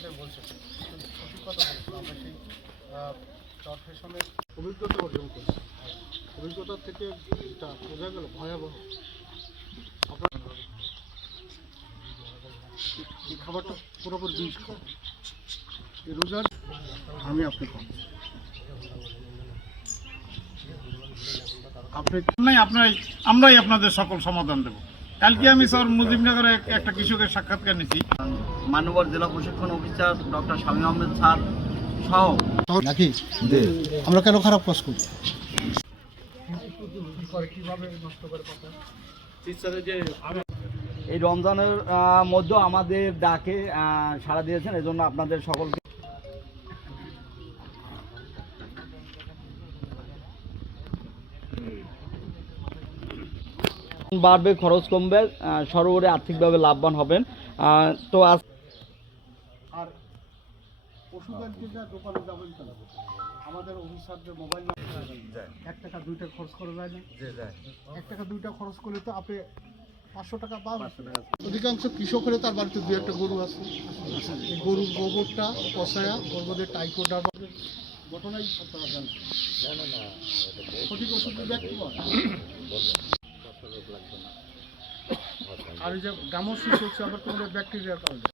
আমাদের বলছে সঠিক কথা বলছে, আমরা সেই চট ফ্যাশনের অভিজ্ঞতা অর্জন করছি। অভিজ্ঞতার থেকে যেটা বোঝা গেল ভয়াবহ। আপনার এই খাবারটা পুরোপুরি বিষ খাবার। এই রোজার আমি আপনি খাবো, আমরাই আপনাদের সকল সমাধান দেব। কালকে আমি স্যার মুজিবনগরে একটা কৃষকের সাক্ষাৎকার নিচ্ছি। মানবর জেলা প্রশিক্ষণ officer doctor Shamim Ahmed sir সহ নাকি আমরা কেন খারাপ কাজ করি? কিভাবে নষ্ট করে পাতা এই রমজানের মধ্যে আমাদের ডাকে সাড়া দিয়েছেন, এজন্য আপনাদের সকলকে বাড়বে, খরচ কমবে, সর্বোপরি আর্থিকভাবে লাভবান হবেন। তো আজ আর ওষুধের যেটা দোকানে যাবেন কেন, আমাদের অফিসারদের মোবাইল নাম্বার 1 টাকা 2 টাকা খরচ করা যায় না? 1 টাকা 2 টাকা খরচ করলে তো আপনি 500 টাকা পাবেন। অধিকাংশ কৃষকের তার বাড়িতে 2-1টা গরু আছে। এই গরুর গোবরটা পচায়া ওর মধ্যে টাইকোডার ঘটনাই আপনারা জানেন। সঠিক ওষুধের ব্যক্তি আর এই যে গামোসিস হচ্ছে আবার তোমাদের ব্যাকটেরিয়ার কারণে।